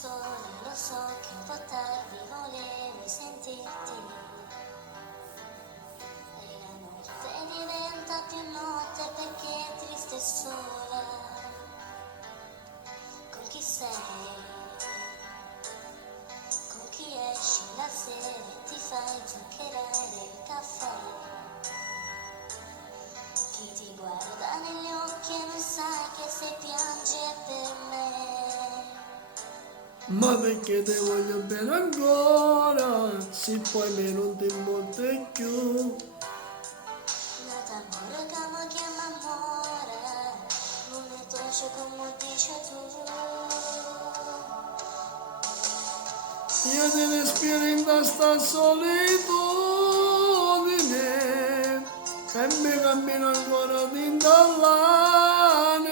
sole, lo so che un po' tardi volevo sentirti. E la notte diventa più notte perché è triste e sola. Con chi sei? Con chi esci la sera e ti fai zuccherare il caffè? Chi ti guarda negli occhi e non sai che se piangi è per me. Ma perché te voglio bene ancora, se poi me non ti importa più. Nata amore che mi chiama amore, non mi piace come dici tu. Io ti respiro in questa solitudine e mi cammino ancora dentro all'anima.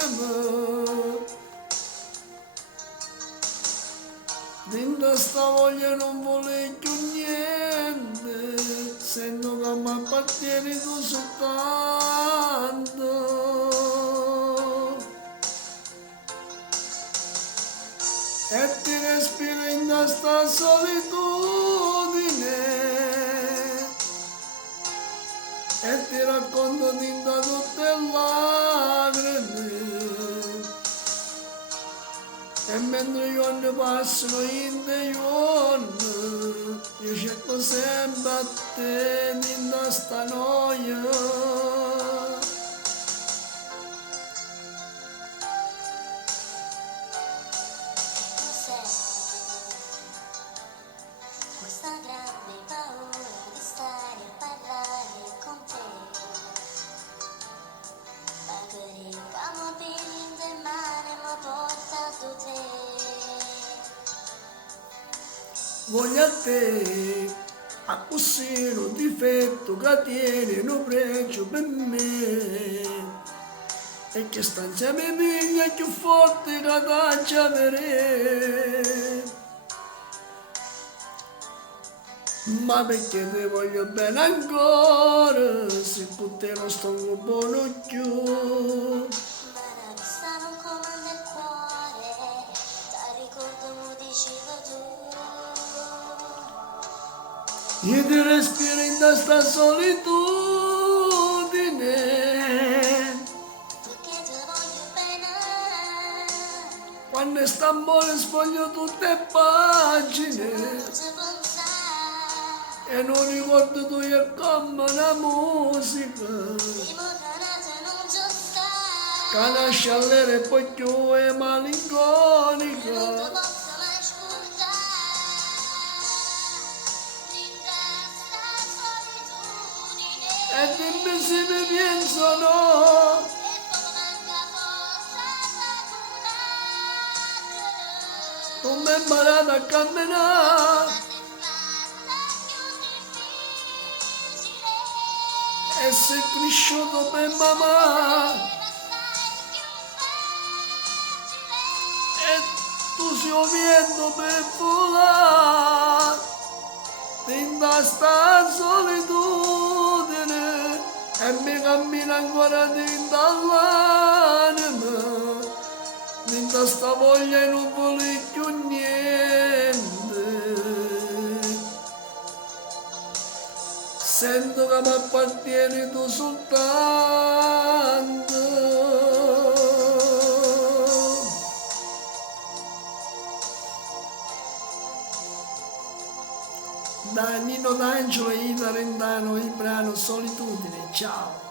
Dentro sta voglia non vuole più niente, sento che mi appartieni tu soltanto. E ti respiro in questa solitudine e ti racconto dentro tutte le lacrime. E mentre gli anni passano in dei giorni, io cerco sempre a te in questa noia. Questa grande paura di stare a parlare con te. Magari camo in del mare ma portato te. Voglio a te, a così un difetto che tieni un pregio per me. E che stanza mi piglia più forte che taccia per me. Ma perché ti voglio bene ancora, se con te non sto buono più. Ma la vista non comanda il cuore, ti ricordo mi dicevo tu. Io ti respiro in questa solitudine, Perché ti voglio bene. quando st'amore sfoglio tutte le pagine. Non ci pensare. E non ricordo tu è come una musica Dimorate non ci sta. che nasce all'era e poi più è Non ti malinconica. posso mai scordare. In questa solitudine. E dimmi se mi penso no, E poi manca forza qualcun altro. non mi hai imparato a camminare. Ma se fatta più difficile. E sei cresciuto per mamma. E tu sei vento per volare in questa solitudine e mi cammina ancora dentro all'anima, in questa voglia e non vuole più niente. Sento che mi appartieni tu soltanto. Da Nino D'Angelo e Ida Rendano, il brano Solitudine. Ciao!